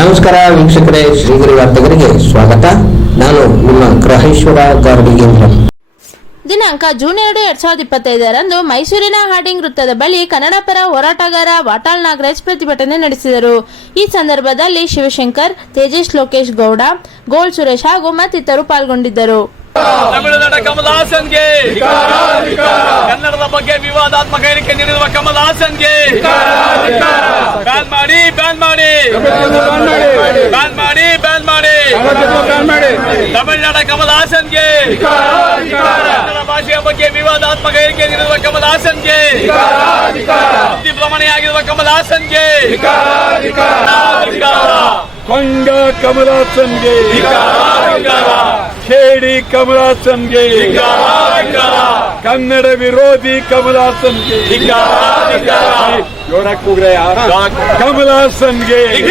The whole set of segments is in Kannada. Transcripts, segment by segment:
ನಮಸ್ಕಾರ ವೀಕ್ಷಕರೇ ಶ್ರೀಗಿರಿ ವಾರ್ತೆಗರಿಗೆ ಸ್ವಾಗತ. ನಾನು ನಿಮ್ಮ ಗ್ರಹೇಶ್ವರ ಗಾರ್ಡಿಗೇಂದ್ರ. ದಿನಾಂಕ ಜೂನ್ ಎರಡು, ಎರಡ್ ಸಾವಿರದ ಇಪ್ಪತ್ತೈದರಂದು ಮೈಸೂರಿನ ಹಾರ್ಡಿಂಗ್ ವೃತ್ತದ ಬಳಿ ಕನ್ನಡ ಪರ ಹೋರಾಟಗಾರ ವಾಟಾಳ್ ನಾಗರಾಜ್ ಪ್ರತಿಭಟನೆ ನಡೆಸಿದರು. ಈ ಸಂದರ್ಭದಲ್ಲಿ ಶಿವಶಂಕರ್ ತೇಜಸ್ ಲೋಕೇಶ್ ಗೌಡ ಗೋಲ್ ಸುರೇಶ್ ಹಾಗೂ ಮತ್ತಿತರರು ಪಾಲ್ಗೊಂಡಿದ್ದರು. ತಮಿಳುನಾಡ ಕಮಲ್ ಹಾಸನ್ಗೆ. ಕನ್ನಡದ ಬಗ್ಗೆ ವಿವಾದಾತ್ಮಕ ಹೇಳಿಕೆ ನೀಡಿರುವ ಕಮಲ್ ಹಾಸನ್ಗೆ. ಬ್ಯಾನ್ ಮಾಡಿ ಬ್ಯಾನ್ ಮಾಡಿ. ಬ್ಯಾನ್ ಮಾಡಿ. ಬ್ಯಾನ್ ಮಾಡಿ ತಮಿಳುನಾಡ ಕಮಲ್ ಹಾಸನ್ಗೆ. ಕನ್ನಡ ಭಾಷೆಯ ಬಗ್ಗೆ ವಿವಾದಾತ್ಮಕ ಹೇಳಿಕೆ ನೀಡಿರುವ ಕಮಲ್ ಹಾಸನ್ಗೆ. ಅತಿ ಭ್ರಮಣೆಯಾಗಿರುವ ಕಮಲ್ ಹಾಸನ್ಗೆ. ಕೊಂಗ ಕಮಲಾಸನ್ಗೆ ಕೇಡಿ ಕಮಲಾಸನ್ಗೆ. ಕನ್ನಡ ವಿರೋಧಿ ಕಮಲಾಸನ್ಗೆ. ಜೋರಾಗಿ ಕೂಗ್ರೆ ಕಮಲಾಸನ್ಗೆ.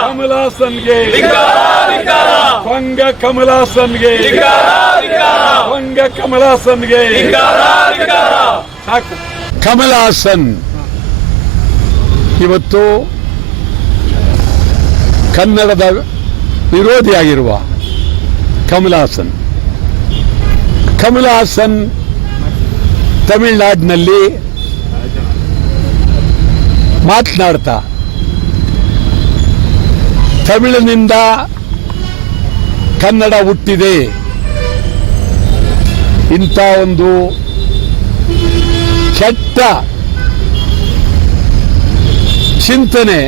ಕಮಲಾಸನ್ಗೆ. ಕೊಂಗ ಕಮಲಾಸನ್ಗೆ. ಕೊಂಗ ಕಮಲಾಸನ್ಗೆ. ಸಾಕು. ಕಮಲಾಸನ್. ಇವತ್ತು ಕನ್ನಡದ ವಿರೋಧಿಯಾಗಿರುವ ಕಮಲಾಸನ್ ಕಮಲಾಸನ್ ತಮಿಳ್ನಾಡಿನಲ್ಲಿ ಮಾತನಾಡ್ತಾ ತಮಿಳಿನಿಂದ ಕನ್ನಡ ಹುಟ್ಟಿದೆ. ಇಂಥ ಒಂದು ಕೆಟ್ಟ ಚಿಂತನೆ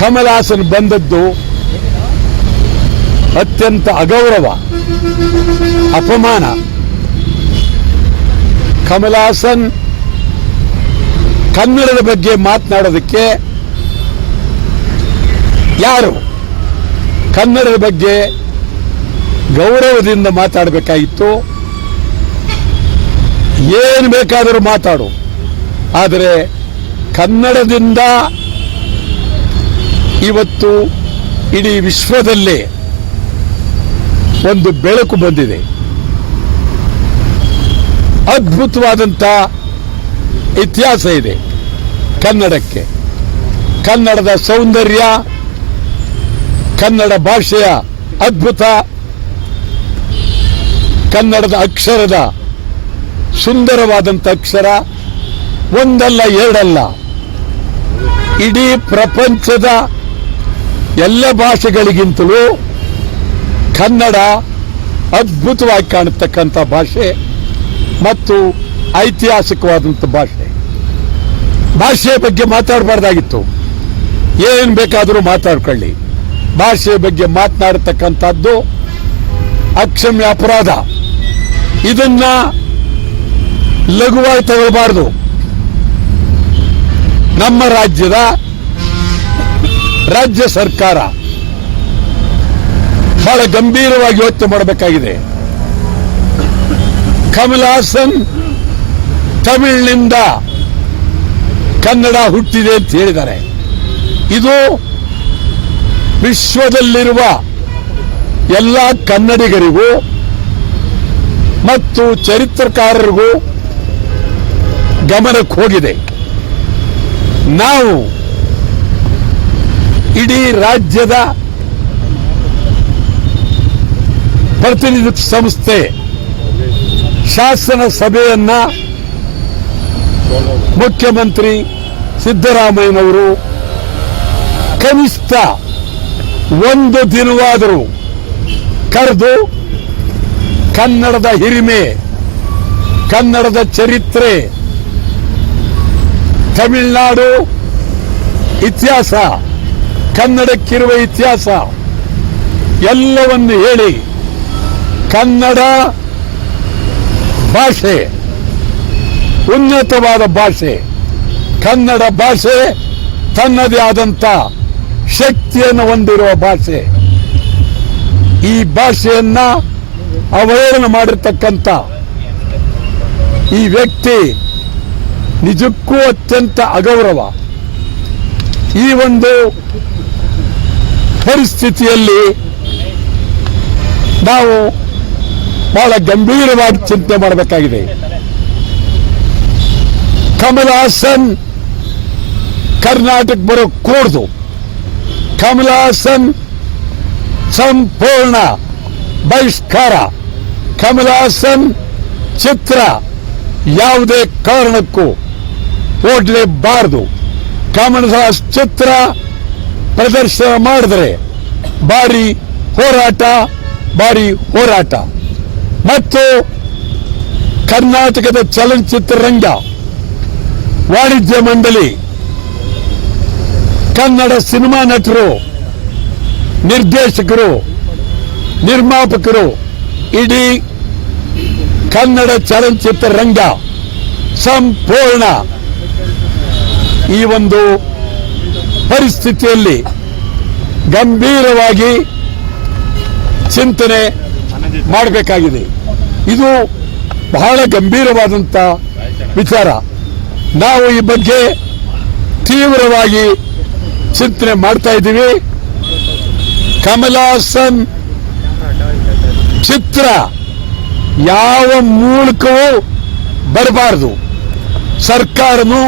ಕಮಲಾಸನ್ ಬಂದದ್ದು. ಅತ್ಯಂತ ಅಗೌರವ, ಅಪಮಾನ. ಕಮಲಾಸನ್ ಕನ್ನಡದ ಬಗ್ಗೆ ಮಾತನಾಡೋದಕ್ಕೆ ಯಾರು ಕನ್ನಡದ ಬಗ್ಗೆ ಗೌರವದಿಂದ ಮಾತಾಡಬೇಕಾಗಿತ್ತು? ಏನು ಬೇಕಾದರೂ ಮಾತಾಡು. ಆದರೆ ಕನ್ನಡದಿಂದ ಇವತ್ತು ಇಡೀ ವಿಶ್ವದಲ್ಲೇ ಒಂದು ಬೆಳಕು ಬಂದಿದೆ. ಅದ್ಭುತವಾದಂಥ ಇತಿಹಾಸ ಇದೆ ಕನ್ನಡಕ್ಕೆ. ಕನ್ನಡದ ಸೌಂದರ್ಯ, ಕನ್ನಡ ಭಾಷೆಯ ಅದ್ಭುತ, ಕನ್ನಡದ ಅಕ್ಷರದ ಸುಂದರವಾದಂಥ ಅಕ್ಷರ ಒಂದಲ್ಲ, ಎರಡಲ್ಲ. ಇಡೀ ಪ್ರಪಂಚದ ಎಲ್ಲ ಭಾಷೆಗಳಿಗಿಂತಲೂ ಕನ್ನಡ ಅದ್ಭುತವಾಗಿ ಕಾಣತಕ್ಕಂಥ ಭಾಷೆ ಮತ್ತು ಐತಿಹಾಸಿಕವಾದಂಥ ಭಾಷೆ. ಭಾಷೆಯ ಬಗ್ಗೆ ಮಾತಾಡಬಾರ್ದಾಗಿತ್ತು. ಏನು ಬೇಕಾದರೂ ಮಾತಾಡ್ಕೊಳ್ಳಿ. ಭಾಷೆಯ ಬಗ್ಗೆ ಮಾತನಾಡತಕ್ಕಂಥದ್ದು ಅಕ್ಷಮ್ಯ ಅಪರಾಧ. ಇದನ್ನ ಲಘುವಾಗಿ ತಗೊಳ್ಬಾರ್ದು. ನಮ್ಮ ರಾಜ್ಯದ ರಾಜ್ಯ ಸರ್ಕಾರ ಬಹಳ ಗಂಭೀರವಾಗಿ ಯೋಚನೆ ಮಾಡಬೇಕಾಗಿದೆ. ಕಮಲ್ ಹಾಸನ್ ತಮಿಳಿನಿಂದ ಕನ್ನಡ ಹುಟ್ಟಿದೆ ಅಂತ ಹೇಳಿದ್ದಾರೆ. ಇದು ವಿಶ್ವದಲ್ಲಿರುವ ಎಲ್ಲ ಕನ್ನಡಿಗರಿಗೂ ಮತ್ತು ಚರಿತ್ರಕಾರರಿಗೂ ಗಮನಕ್ಕೆ ಹೋಗಿದೆ. ನಾವು ಇಡೀ ರಾಜ್ಯದ ಪ್ರತಿನಿಧಿ ಸಂಸ್ಥೆ ಶಾಸನ ಸಭೆಯನ್ನ ಮುಖ್ಯಮಂತ್ರಿ ಸಿದ್ದರಾಮಯ್ಯನವರು ಕನಿಷ್ಠ ಒಂದು ದಿನವಾದರೂ ಕರೆದು ಕನ್ನಡದ ಹಿರಿಮೆ, ಕನ್ನಡದ ಚರಿತ್ರೆ, ತಮಿಳುನಾಡು ಇತಿಹಾಸ, ಕನ್ನಡಕ್ಕಿರುವ ಇತಿಹಾಸ ಎಲ್ಲವನ್ನು ಹೇಳಿ ಕನ್ನಡ ಭಾಷೆ, ಉನ್ನತವಾದ ಭಾಷೆ, ಕನ್ನಡ ಭಾಷೆ ತನ್ನದೇ ಆದಂಥ ಶಕ್ತಿಯನ್ನು ಹೊಂದಿರುವ ಭಾಷೆ. ಈ ಭಾಷೆಯನ್ನ ಅವಹೇಳನ ಮಾಡಿರ್ತಕ್ಕಂಥ ಈ ವ್ಯಕ್ತಿ ನಿಜಕ್ಕೂ ಅತ್ಯಂತ ಅಗೌರವ. ಈ ಒಂದು ಪರಿಸ್ಥಿತಿಯಲ್ಲಿ ನಾವು ಬಹಳ ಗಂಭೀರವಾಗಿ ಚಿಂತೆ ಮಾಡಬೇಕಾಗಿದೆ. ಕಮಲ್ ಹಾಸನ್ ಕರ್ನಾಟಕ ಬರೋ ಕೂಡ್ದು ಕಮಲ್ ಹಾಸನ್ ಸಂಪೂರ್ಣ ಬಹಿಷ್ಕಾರ. ಕಮಲ್ ಹಾಸನ್ ಚಿತ್ರ ಯಾವುದೇ ಕಾರಣಕ್ಕೂ ಓಡಲೇಬಾರದು. ಕಮಲ್ ಹಾಸ್ ಚಿತ್ರ ಪ್ರದರ್ಶನ ಮಾಡಿದ್ರೆ ಭಾರಿ ಹೋರಾಟ ಭಾರಿ ಹೋರಾಟ. ಮತ್ತು ಕರ್ನಾಟಕದ ಚಲನಚಿತ್ರರಂಗ ವಾಣಿಜ್ಯ ಮಂಡಳಿ, ಕನ್ನಡ ಸಿನಿಮಾ ನಟರು, ನಿರ್ದೇಶಕರು, ನಿರ್ಮಾಪಕರು, ಇಡೀ ಕನ್ನಡ ಚಲನಚಿತ್ರ ರಂಗ ಸಂಪೂರ್ಣ ಈ ಒಂದು ಪರಿಸ್ಥಿತಿಯಲ್ಲಿ ಗಂಭೀರವಾಗಿ ಚಿಂತನೆ ಮಾಡಬೇಕಾಗಿದೆ. ಇದು ಬಹಳ ಗಂಭೀರವಾದಂಥ ವಿಚಾರ. ನಾವು ಈ ಬಗ್ಗೆ ತೀವ್ರವಾಗಿ ಚಿಂತನೆ ಮಾಡ್ತಾ ಇದ್ದೀವಿ. ಕಮಲ್ ಹಾಸನ್ ಚಿತ್ರ ಯಾವ ಮೂಲಕವೂ ಬರಬಾರದು. ಸರ್ಕಾರನು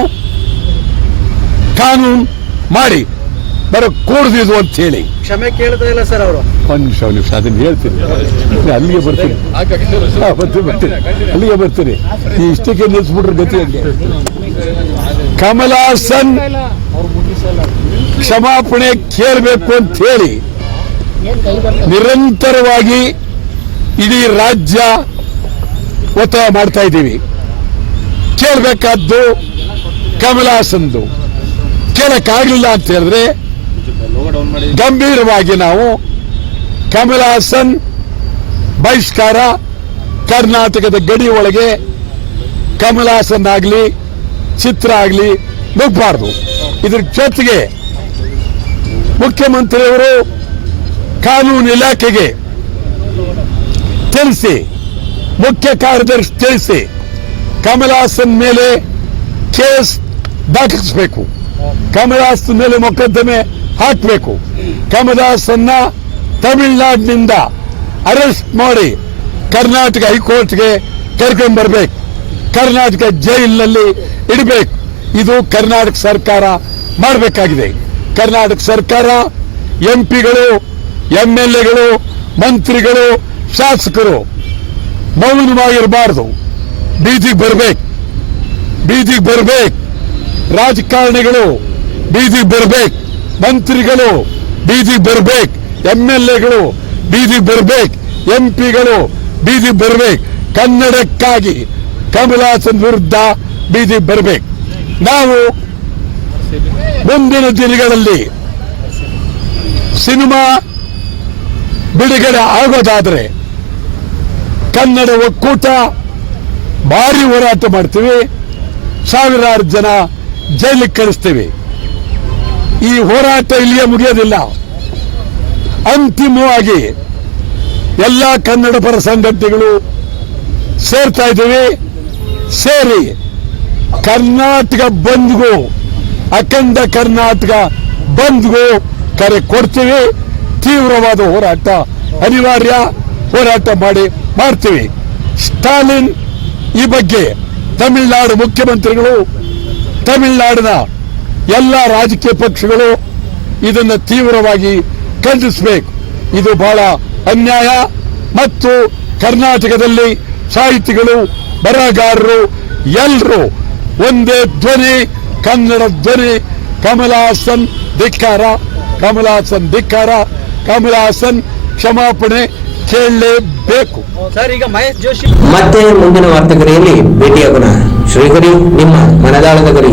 ಕಾನೂನು ಮಾಡಿ. ಬರ ಕೂಡದಿದು ಅಂತ ಹೇಳಿ ಕ್ಷಮೆ ಕೇಳ್ತಾ ಇಲ್ಲ ಸರ್ ಅವರು. ಒಂದು ನಿಮಿಷ ಒಂದು ನಿಮಿಷ ಅದನ್ನ ಹೇಳ್ತೀನಿ. ಅಲ್ಲಿಗೆ ಬರ್ತೀನಿ. ಹಾ, ಬರ್ತೀನಿ ಬರ್ತೀನಿ. ಅಲ್ಲಿಗೆ ಬರ್ತೀನಿ. ಈ ಇಷ್ಟಕ್ಕೆ ನಿಲ್ಲಿಸ್ಬಿಟ್ರೆ ಗತಿ ಹಂಗೆ? ಕಮಲ್ ಹಾಸನ್ ಕ್ಷಮಾಪಣೆ ಕೇಳಬೇಕು ಅಂತ ಹೇಳಿ ನಿರಂತರವಾಗಿ ಇಡೀ ರಾಜ್ಯ ಒತ್ತಾಯ ಮಾಡ್ತಾ ಇದ್ದೀವಿ. ಕೇಳಬೇಕಾದ್ದು ಕಮಲಾಸನ್ದು. ಕೇಳಕ್ಕಾಗಲಿಲ್ಲ ಅಂತ ಹೇಳಿದ್ರೆ ಗಂಭೀರವಾಗಿ ನಾವು ಕಮಲ್ ಹಾಸನ್, ಬಹಿಷ್ಕಾರ, ಕರ್ನಾಟಕದ ಗಡಿ ಒಳಗೆ ಕಮಲ್ ಹಾಸನ್ ಆಗಲಿ, ಚಿತ್ರ ಆಗಲಿ ನುಗ್ಗಬಾರ್ದು. ಇದ್ರ ಜೊತೆಗೆ ಮುಖ್ಯಮಂತ್ರಿಯವರು ಕಾನೂನು ಇಲಾಖೆಗೆ ತಿಳಿಸಿ, ಮುಖ್ಯ ಕಾರ್ಯದರ್ಶಿ ತಿಳಿಸಿ ಕಮಲ್ ಹಾಸನ್ ಮೇಲೆ ಕೇಸ್ ದಾಖಲಿಸಬೇಕು. ಕಮಲ್ ಹಾಸನ್ ಮೇಲೆ ಮೊಕದ್ದಮೆ ಹಾಕಬೇಕು. ಕಮದಾಸನ್ನ ತಮಿಳುನಾಡಿನಿಂದ ಅರೆಸ್ಟ್ ಮಾಡಿ ಕರ್ನಾಟಕ ಹೈಕೋರ್ಟ್ಗೆ ಕರ್ಕೊಂಡ್ ಬರ್ಬೇಕು. ಕರ್ನಾಟಕ ಜೈಲಿನಲ್ಲಿ ಇಡಬೇಕು. ಇದು ಕರ್ನಾಟಕ ಸರ್ಕಾರ ಮಾಡಬೇಕಾಗಿದೆ. ಕರ್ನಾಟಕ ಸರ್ಕಾರ ಎಂಪಿಗಳು ಎಂ ಎಲ್ ಎಗಳು ಮಂತ್ರಿಗಳು, ಶಾಸಕರು ಮೌನವಾಗಿರಬಾರದು. ಬೀದಿಗೆ ಬರ್ಬೇಕು. ಬೀದಿಗೆ ಬರ್ಬೇಕು. ರಾಜಕಾರಣಿಗಳು ಬೀದಿಗೆ ಬರ್ಬೇಕು. ಮಂತ್ರಿಗಳು ಬೀದಿಗೆ ಬರ್ಬೇಕು. ಎಂ ಎಲ್ ಎಗಳು ಬೀದಿಗೆ ಬರ್ಬೇಕು. ಎಂ ಪಿಗಳು ಬೀದಿಗೆ ಬರ್ಬೇಕು. ಕನ್ನಡಕ್ಕಾಗಿ ಕಮಲ್ ಹಾಸನ್ ವಿರುದ್ಧ ಬೀದಿಗೆ ಬರ್ಬೇಕು. ನಾವು ಮುಂದಿನ ದಿನಗಳಲ್ಲಿ ಸಿನಿಮಾ ಬಿಡುಗಡೆ ಆಗೋದಾದ್ರೆ ಕನ್ನಡ ಒಕ್ಕೂಟ ಭಾರಿ ಹೋರಾಟ ಮಾಡ್ತೀವಿ. ಸಾವಿರಾರು ಜನ ಜೈಲಿಗೆ ಕಳಿಸ್ತೀವಿ. ಈ ಹೋರಾಟ ಇಲ್ಲಿಯೇ ಮುಗಿಯೋದಿಲ್ಲ. ಅಂತಿಮವಾಗಿ ಎಲ್ಲ ಕನ್ನಡ ಪರ ಸಂಘಟನೆಗಳು ಸೇರ್ತಾ ಇದ್ದೀವಿ. ಸೇರಿ ಕರ್ನಾಟಕ ಬಂದ್ಗೂ, ಅಖಂಡ ಕರ್ನಾಟಕ ಬಂದ್ಗೂ ಕರೆ ಕೊಡ್ತೀವಿ. ತೀವ್ರವಾದ ಹೋರಾಟ, ಅನಿವಾರ್ಯ ಹೋರಾಟ ಮಾಡಿ ಮಾಡ್ತೀವಿ. ಸ್ಟಾಲಿನ್ ಈ ಬಗ್ಗೆ ತಮಿಳುನಾಡು ಮುಖ್ಯಮಂತ್ರಿಗಳು, ತಮಿಳುನಾಡಿನ ಎಲ್ಲ ರಾಜಕೀಯ ಪಕ್ಷಗಳು ಇದನ್ನು ತೀವ್ರವಾಗಿ ಖಂಡಿಸಬೇಕು. ಇದು ಬಹಳ ಅನ್ಯಾಯ ಮತ್ತು ಕರ್ನಾಟಕದಲ್ಲಿ ಸಾಹಿತಿಗಳು ಬರಹಗಾರರು ಎಲ್ಲರೂ ಒಂದೇ ಧ್ವನಿ ಕನ್ನಡ ಧ್ವನಿ ಕಮಲ ಹಾಸನ್ ಧಿಕ್ಕಾರ ಕಮಲ ಹಾಸನ್ ಧಿಕ್ಕಾರ ಕಮಲ ಹಾಸನ್ ಕ್ಷಮಾಪಣೆ ಕೇಳಲೇಬೇಕು. ಸರ್ ಈಗ ಮಹೇಶ್ ಜೋಶಿ ಮತ್ತೆ ಮುಂದಿನ ವಾರ್ತೆಗರಿಯಲ್ಲಿ ಭೇಟಿಯಾಗೋಣ. ಶ್ರೀಗರಿ ನಿಮ್ಮ ಮನದಾಳದ ಗರಿ.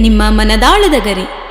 ನಿಮ್ಮ ಮನದಾಳದ ಗರಿ.